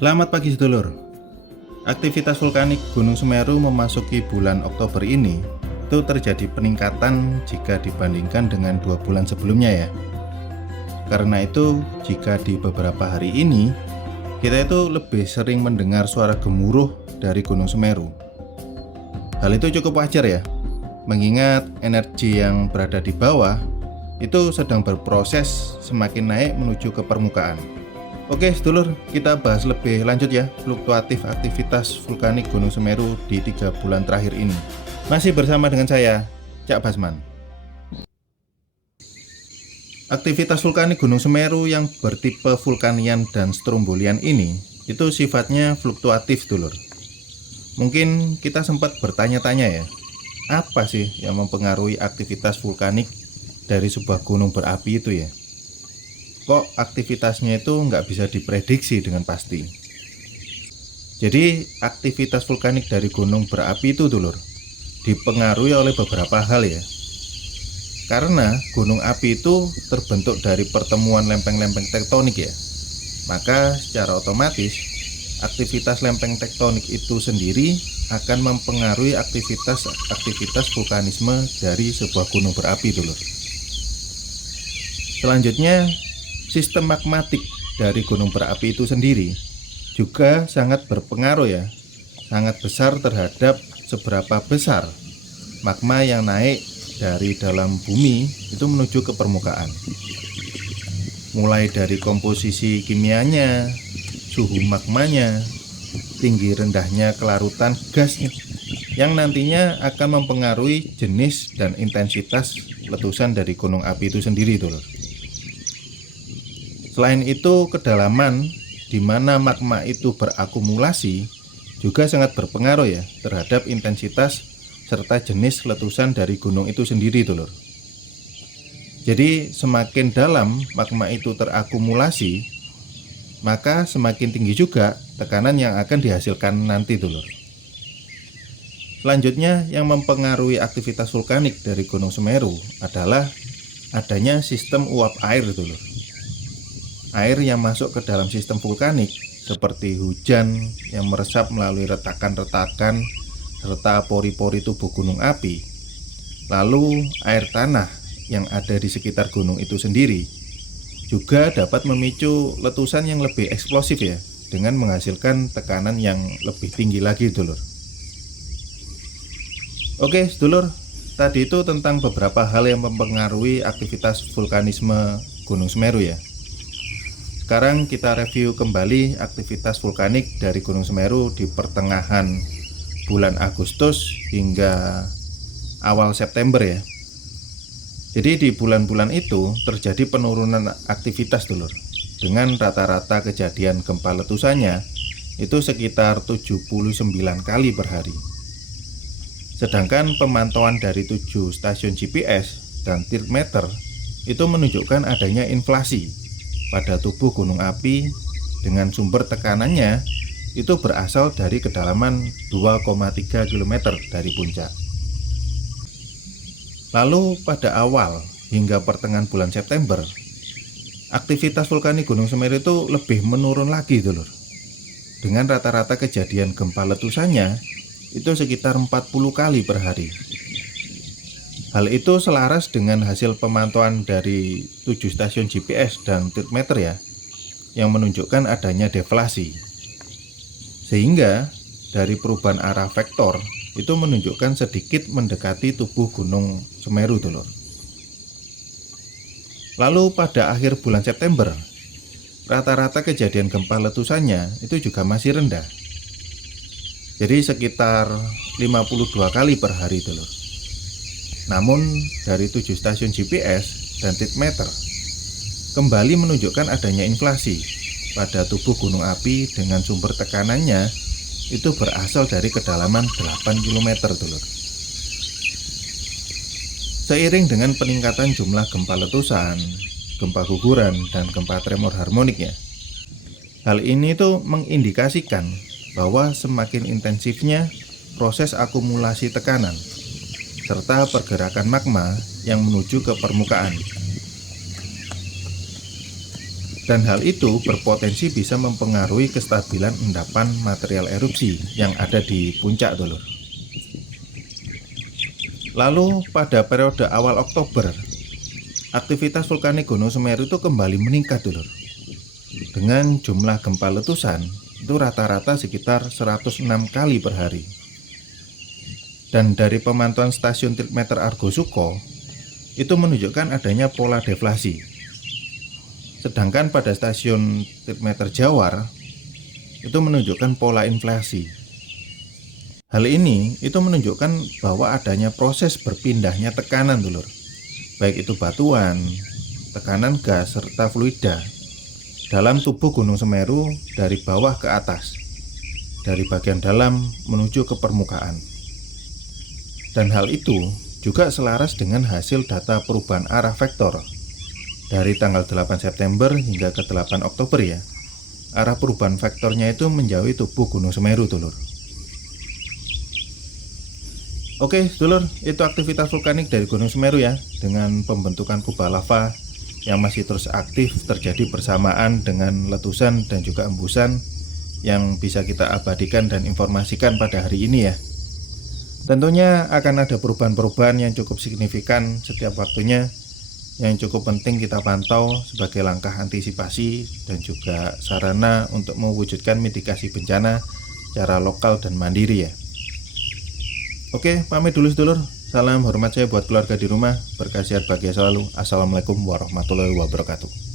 Selamat pagi sedulur. Aktivitas vulkanik Gunung Semeru memasuki bulan Oktober ini itu terjadi peningkatan jika dibandingkan dengan 2 bulan sebelumnya ya. Karena itu, jika di beberapa hari ini kita itu lebih sering mendengar suara gemuruh dari Gunung Semeru. Hal itu cukup wajar ya, mengingat energi yang berada di bawah itu sedang berproses semakin naik menuju ke permukaan. Oke sedulur, kita bahas lebih lanjut ya fluktuatif aktivitas vulkanik Gunung Semeru di 3 bulan terakhir ini. Masih bersama dengan saya, Cak Basman. Aktivitas vulkanik Gunung Semeru yang bertipe vulkanian dan strombolian ini itu sifatnya fluktuatif sedulur. Mungkin kita sempat bertanya-tanya ya, apa sih yang mempengaruhi aktivitas vulkanik dari sebuah gunung berapi itu ya? Kok aktivitasnya itu nggak bisa diprediksi dengan pasti. Jadi aktivitas vulkanik dari gunung berapi itu dulur dipengaruhi oleh beberapa hal ya. Karena gunung api itu terbentuk dari pertemuan lempeng-lempeng tektonik ya. Maka secara otomatis aktivitas lempeng tektonik itu sendiri akan mempengaruhi aktivitas vulkanisme dari sebuah gunung berapi dulur. Selanjutnya, sistem magmatik dari gunung berapi itu sendiri juga sangat berpengaruh ya, sangat besar terhadap seberapa besar magma yang naik dari dalam bumi itu menuju ke permukaan. Mulai dari komposisi kimianya, suhu magmanya, tinggi rendahnya kelarutan gas yang nantinya akan mempengaruhi jenis dan intensitas letusan dari gunung api itu sendiri dulur. Selain itu, kedalaman di mana magma itu berakumulasi juga sangat berpengaruh ya terhadap intensitas serta jenis letusan dari gunung itu sendiri dulur. Jadi semakin dalam magma itu terakumulasi, maka semakin tinggi juga tekanan yang akan dihasilkan nanti dulur. Selanjutnya yang mempengaruhi aktivitas vulkanik dari Gunung Semeru adalah adanya sistem uap air dulur. Air yang masuk ke dalam sistem vulkanik seperti hujan yang meresap melalui retakan-retakan serta pori-pori tubuh gunung api, lalu air tanah yang ada di sekitar gunung itu sendiri juga dapat memicu letusan yang lebih eksplosif ya, dengan menghasilkan tekanan yang lebih tinggi lagi dulur. Oke sedulur, tadi itu tentang beberapa hal yang mempengaruhi aktivitas vulkanisme Gunung Semeru ya. Sekarang kita review kembali aktivitas vulkanik dari Gunung Semeru di pertengahan bulan Agustus hingga awal September ya. Jadi di bulan-bulan itu terjadi penurunan aktivitas dulur, dengan rata-rata kejadian gempa letusannya itu sekitar 79 kali per hari. Sedangkan pemantauan dari 7 stasiun GPS dan tiltmeter itu menunjukkan adanya inflasi pada tubuh gunung api dengan sumber tekanannya itu berasal dari kedalaman 2,3 km dari puncak. Lalu pada awal hingga pertengahan bulan September, aktivitas vulkanik Gunung Semeru itu lebih menurun lagi dulur. Dengan rata-rata kejadian gempa letusannya itu sekitar 40 kali per hari. Hal itu selaras dengan hasil pemantauan dari 7 stasiun GPS dan tiltmeter ya, yang menunjukkan adanya deflasi. Sehingga dari perubahan arah vektor itu menunjukkan sedikit mendekati tubuh Gunung Semeru dulur. Lalu pada akhir bulan September, rata-rata kejadian gempa letusannya itu juga masih rendah. Jadi sekitar 52 kali per hari dulur. Namun dari 7 stasiun GPS dan tiltmeter kembali menunjukkan adanya inflasi pada tubuh gunung api dengan sumber tekanannya itu berasal dari kedalaman 8 km dulur. Seiring dengan peningkatan jumlah gempa letusan, gempa guguran, dan gempa tremor harmonik ya, hal ini tuh mengindikasikan bahwa semakin intensifnya proses akumulasi tekanan serta pergerakan magma yang menuju ke permukaan. Dan hal itu berpotensi bisa mempengaruhi kestabilan endapan material erupsi yang ada di puncak, dulur. Lalu pada periode awal Oktober, aktivitas vulkanik Gunung Semeru itu kembali meningkat, dulur. Dengan jumlah gempa letusan itu rata-rata sekitar 106 kali per hari. Dan dari pemantauan stasiun tiltmeter Argosuko itu menunjukkan adanya pola deflasi. Sedangkan pada stasiun tiltmeter Jawar itu menunjukkan pola inflasi. Hal ini itu menunjukkan bahwa adanya proses berpindahnya tekanan, dulur. Baik itu batuan, tekanan gas, serta fluida dalam tubuh Gunung Semeru dari bawah ke atas, dari bagian dalam menuju ke permukaan. Dan hal itu juga selaras dengan hasil data perubahan arah vektor dari tanggal 8 September hingga ke 8 Oktober ya. Arah perubahan vektornya itu menjauhi tubuh Gunung Semeru, dulur. Oke, dulur, itu aktivitas vulkanik dari Gunung Semeru ya, dengan pembentukan kubah lava yang masih terus aktif terjadi bersamaan dengan letusan dan juga embusan yang bisa kita abadikan dan informasikan pada hari ini ya. Tentunya akan ada perubahan-perubahan yang cukup signifikan setiap waktunya, yang cukup penting kita pantau sebagai langkah antisipasi dan juga sarana untuk mewujudkan mitigasi bencana secara lokal dan mandiri ya. Oke, pamit dulu sedulur. Salam hormat saya buat keluarga di rumah. Berkah sehat bahagia selalu. Assalamualaikum warahmatullahi wabarakatuh.